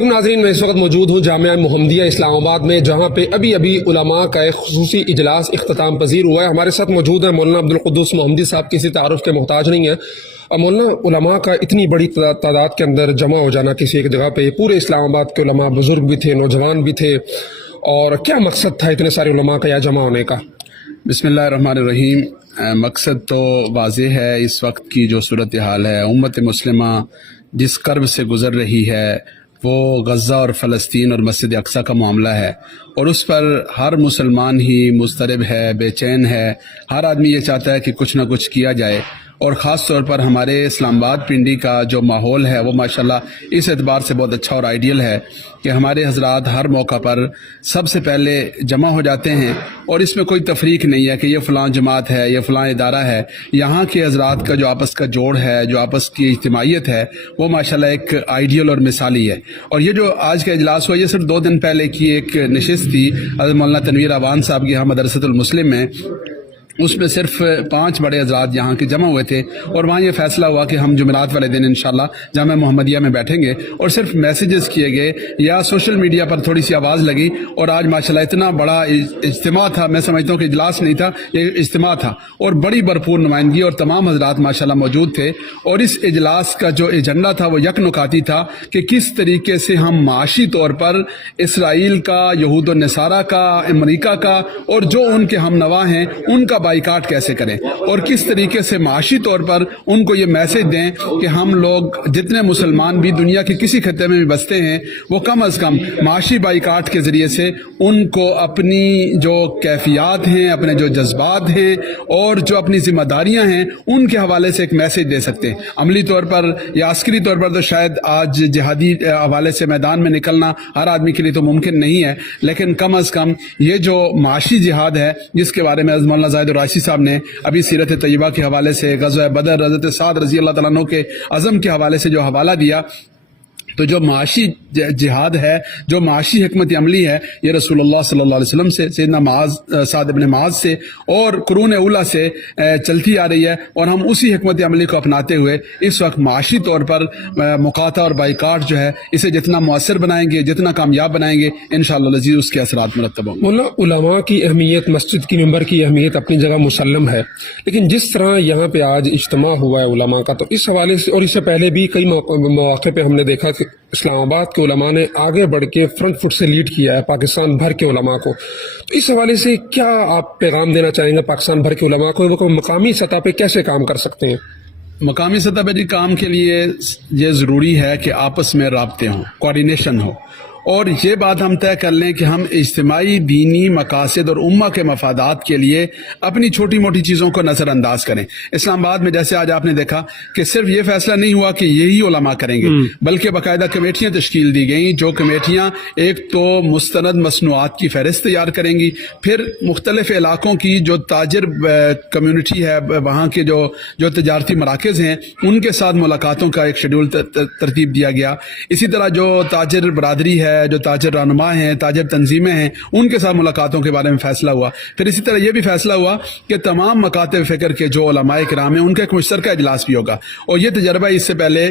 नाज़रीन, मैं इस वक्त मौजूद हूँ जामिया मुहम्मदिया इस्लामाबाद में, जहाँ पे अभी उलमा का एक खुसूसी इजलास इख्तिताम पजीर हुआ है। हमारे साथ मौजूद है मौलाना अब्दुल कुद्दूस मोहम्मदी साहब, किसी तारुफ के मोहताज नहीं है। मौलाना, उलमा का इतनी बड़ी तादाद के अंदर जमा हो जाना किसी एक जगह पे, पूरे इस्लामाबाद के उलमा, बुजुर्ग भी थे, नौजवान भी थे, और क्या मकसद था इतने सारे उलमा का यहाँ जमा होने का? बिस्मिल्लाहिर्रहमानिर्रहीम। मकसद तो वाज़ेह है। इस वक्त की जो सूरत हाल है, उम्मत मुस्लिमा जिस कर्ब से गुज़र रही है वो गज़ा और फ़लस्तीन और मस्जिद अक़सा का मामला है, और उस पर हर मुसलमान ही मुस्तरब है, बेचैन है। हर आदमी ये चाहता है कि कुछ ना कुछ किया जाए, और ख़ास तौर पर हमारे इस्लामाबाद पिंडी का जो माहौल है वो माशाल्लाह इस एतबार से बहुत अच्छा और आइडियल है कि हमारे हजरात हर मौका पर सबसे पहले जमा हो जाते हैं, और इसमें कोई तफरीक नहीं है कि ये फ़लाँ जमात है, ये फ़लाँ इदारा है। यहाँ के हजरात का जो आपस का जोड़ है, जो आपस की इज्तिमाइयत है, वो माशाल्लाह एक आइडियल और मिसाली है। और ये जो आज का इजलास हुआ, ये सिर्फ 2 दिन पहले की एक नशिस्त थी हज़रत मौलाना तनवीर अवान साहब की यहाँ मदरसतुल मुस्लिम में। उसमें सिर्फ 5 बड़े हजरात यहाँ के जमा हुए थे, और वहाँ ये फैसला हुआ कि हम जुमेरात वाले दिन इंशाल्लाह जामिया मुहम्मदिया में बैठेंगे, और सिर्फ मैसेजेस किए गए या सोशल मीडिया पर थोड़ी सी आवाज़ लगी, और आज माशाल्लाह इतना बड़ा इज्तिमा था। मैं समझता हूँ कि इजलास नहीं था, ये इज्तिमा था, और बड़ी भरपूर नुमाइंदगी और तमाम हजरात माशाल्लाह मौजूद थे। और इस इजलास का जो एजेंडा था वो यकनुकाती था कि किस तरीके से हम माशी तौर पर इसराइल का, यहूद और नसारा का, अमरीका का, और जो उनके हम नवा हैं उनका बाइकाट कैसे करें, और किस तरीके से माशी तौर पर उनको ये मैसेज दें कि हम लोग जितने मुसलमान भी दुनिया के किसी खत्ते में भी बसते हैं, वो कम अज़ कम माशी बाइकाट के ज़रिए से उनको अपनी जो कैफियत हैं, अपने जो जज्बात हैं, और जो अपनी जिम्मेदारियां हैं, उनके हवाले से एक मैसेज दे सकते हैं। अमली तौर पर या अस्करी तौर पर तो शायद आज जिहादी हवाले से मैदान में निकलना हर आदमी के लिए तो मुमकिन नहीं है, लेकिन कम अज़ कम ये जो माशी जिहाद है, जिसके बारे में मौलाना ज़ाहिद रायसी साहब ने अभी सीरत तय्यबा के हवाले से, ग़ज़वा बदर, हज़रत साद रज़ी अल्लाह तआला अन्हु के अज़म के हवाले से जो हवाला दिया, तो जो माशी जिहाद है, जो माशी हिकमत अमली है, ये रसूलुल्लाह सल्लल्लाहु अलैहि वसल्लम से, सैयदना माज़, साद इब्न माज़ से और कुरून उला से चलती आ रही है, और हम उसी हिकमत अमली को अपनाते हुए इस वक्त माशी तौर पर मुकाता और बाइकाट जो है, इसे जितना मुअस्सर बनाएंगे, जितना कामयाब बनाएंगे, इंशाअल्लाह अज़ीज़ उसके असरात मुरत्तब होंगे। मौलाना, उलमा की अहमियत, मस्जिद की मिंबर की अहमियत अपनी जगह मुसल्लम है, लेकिन जिस तरह यहाँ पे आज इज्तिमा हुआ है उलमा का, तो इस हवाले से, और इससे पहले भी कई मौके पे हमने देखा कि इस्लामाबाद के उलमा ने आगे बढ़ के फ्रंट फुट से लीड किया है पाकिस्तान भर के उलमा को। तो इस हवाले से क्या आप पैगाम देना चाहेंगे पाकिस्तान भर के उलमा को, वो मकामी सतह पे कैसे काम कर सकते हैं? मकामी सतह पर काम के लिए ये ज़रूरी है कि आपस में राब्ते हों, कोऑर्डिनेशन हो, और ये बात हम तय कर लें कि हम इज्तिमाई दीनी मकासद और उम्मा के मफादात के लिए अपनी छोटी मोटी चीज़ों को नज़रअंदाज करें। इस्लामाबाद में जैसे आज आपने देखा कि सिर्फ ये फैसला नहीं हुआ कि यही उलमा करेंगे, बल्कि बाकायदा कमेटियाँ तश्कील दी गई, जो कमेटियाँ एक तो मुस्तनद मसनूआत की फहरिस्त तैयार करेंगी, फिर मुख्तलिफ इलाकों की जो ताजर कम्यूनिटी है, वहाँ के जो तजारती मराकज़ हैं, उनके साथ मुलाकातों का एक शेड्यूल तरतीब दिया गया। इसी तरह जो ताजर बरादरी है, जो ताजर रहनुमा हैं, ताजर तंजीमें हैं, उनके साथ मुलाकातों के बारे में फैसला हुआ। फिर इसी तरह यह भी फैसला हुआ कि तमाम मकातब फ़िक्र के जो उलमाए किराम हैं, उनका एक मुश्तरका इजलास भी होगा। और यह तजर्बा इससे पहले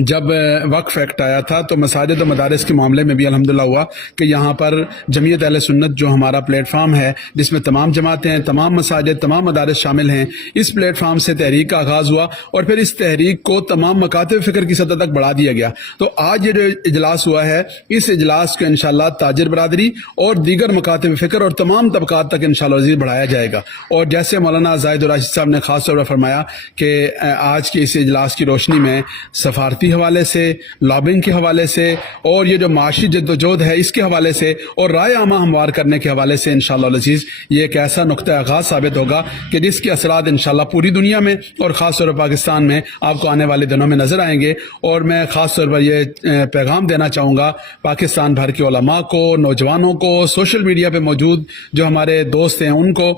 जब वक्फ एक्ट आया था, तो मसाजिद और मदारिस के मामले में भी अल्हम्दुलिल्लाह हुआ कि यहाँ पर जमीयत अहले सुन्नत जो हमारा प्लेटफार्म है, जिसमें तमाम जमातें हैं, तमाम मसाजिद, तमाम मदारिस शामिल हैं, इस प्लेटफार्म से तहरीक का आगाज़ हुआ, और फिर इस तहरीक को तमाम मकातब फ़िक्र की सतह तक बढ़ा दिया गया। तो आज ये जो इजलास हुआ है, इस इजलास को इंशाअल्लाह ताजिर बरादरी और दीगर मकातब फ़िक्र और तमाम तबकात तक इंशाअल्लाह अज़ीज़ बढ़ाया जाएगा। और जैसे मौलाना ज़ाहिद राशिद साहब ने ख़ास तौर पर फरमाया कि आज के इस इजलास की रोशनी में सफारती हवाले से, लॉबिंग के हवाले से, और ये जो माशी जद्दोजहद है इसके हवाले से, और राय आमा हमवार करने के हवाले से इंशाअल्लाह अज़ीज़ ये एक ऐसा नुक्ता आगाज़ साबित होगा कि जिसके असरात इंशाअल्लाह पूरी दुनिया में और ख़ास तौर पर पाकिस्तान में आपको आने वाले दिनों में नज़र आएंगे। और मैं ख़ास तौर पर ये पैगाम देना चाहूँगा पाकिस्तान भर के उलमा को, नौजवानों को, सोशल मीडिया पर मौजूद जो हमारे दोस्त हैं उनको,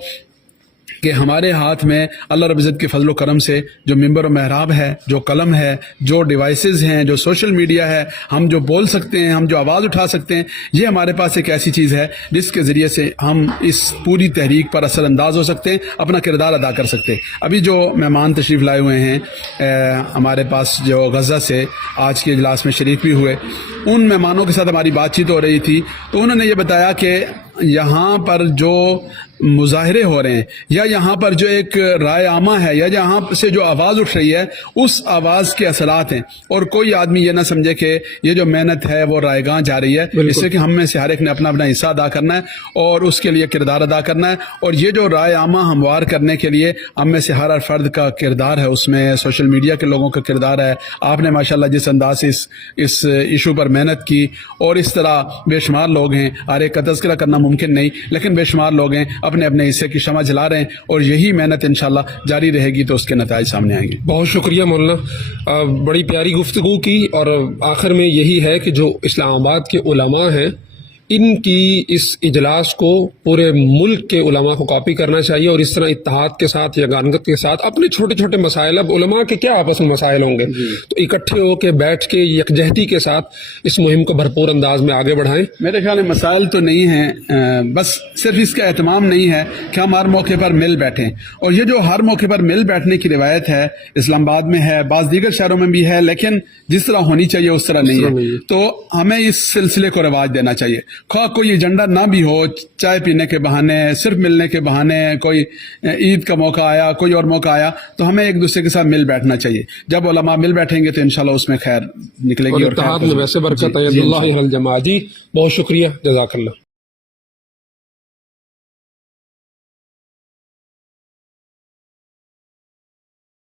کہ ہمارے ہاتھ میں اللہ رب العزت کے فضل و کرم سے جو ممبر و محراب ہے، جو قلم ہے، جو ڈیوائسز ہیں، جو سوشل میڈیا ہے، ہم جو بول سکتے ہیں، ہم جو آواز اٹھا سکتے ہیں، یہ ہمارے پاس ایک ایسی چیز ہے جس کے ذریعے سے ہم اس پوری تحریک پر اثر انداز ہو سکتے ہیں، اپنا کردار ادا کر سکتے ہیں۔ ابھی جو مہمان تشریف لائے ہوئے ہیں ہمارے پاس، جو غزہ سے آج کے اجلاس میں شریک بھی ہوئے، ان مہمانوں کے ساتھ ہماری بات چیت ہو رہی تھی تو انہوں نے یہ بتایا کہ یہاں پر جو مظاہرے ہو رہے ہیں، یا یہاں پر جو ایک رائے عامہ ہے، یا یہاں سے جو آواز اٹھ رہی ہے، اس آواز کے اثرات ہیں، اور کوئی آدمی یہ نہ سمجھے کہ یہ جو محنت ہے وہ رائے گاہ جا رہی ہے، اس سے کہ ہم میں سے ہر ایک نے اپنا اپنا حصہ ادا کرنا ہے اور اس کے لیے کردار ادا کرنا ہے، اور یہ جو رائے عامہ ہموار کرنے کے لیے ہم میں سے ہر فرد کا کردار ہے، اس میں سوشل میڈیا کے لوگوں کا کردار ہے۔ آپ نے ماشاءاللہ جس انداز سے اس ایشو پر محنت کی، اور اس طرح بے شمار لوگ ہیں، ہر ایک کا تذکرہ کرنا ممکن نہیں، لیکن بے شمار لوگ ہیں اپنے اپنے حصے کی شمع جلا رہے ہیں، اور یہی محنت انشاءاللہ جاری رہے گی تو اس کے نتائج سامنے آئیں گے۔ بہت شکریہ مولانا، بڑی پیاری گفتگو کی، اور آخر میں یہی ہے کہ جو اسلام آباد کے علماء ہیں، ان کی اس اجلاس کو پورے ملک کے علماء کو کاپی کرنا چاہیے، اور اس طرح اتحاد کے ساتھ، یگانگت کے ساتھ اپنے چھوٹے چھوٹے مسائل، اب علماء کے کیا آپس میں مسائل ہوں گے، تو اکٹھے ہو کے بیٹھ کے یکجہتی کے ساتھ اس مہم کو بھرپور انداز میں آگے بڑھائیں۔ میرے خیال میں مسائل تو نہیں ہیں، بس صرف اس کا اہتمام نہیں ہے کہ ہم ہر موقع پر مل بیٹھیں، اور یہ جو ہر موقع پر مل بیٹھنے کی روایت ہے اسلام آباد میں ہے، بعض دیگر شہروں میں بھی ہے، لیکن جس طرح ہونی چاہیے اس طرح نہیں ہے، تو ہمیں اس سلسلے کو رواج دینا چاہیے، خواہ کوئی ایجنڈا نہ بھی ہو، چائے پینے کے بہانے، صرف ملنے کے بہانے، کوئی عید کا موقع آیا، کوئی اور موقع آیا، تو ہمیں ایک دوسرے کے ساتھ مل بیٹھنا چاہیے۔ جب علماء مل بیٹھیں گے تو انشاءاللہ اس میں خیر نکلے گی، اور اتحاد میں ویسے برکت ہے۔ اللہ الجماع جی، بہت شکریہ، جزاک اللہ۔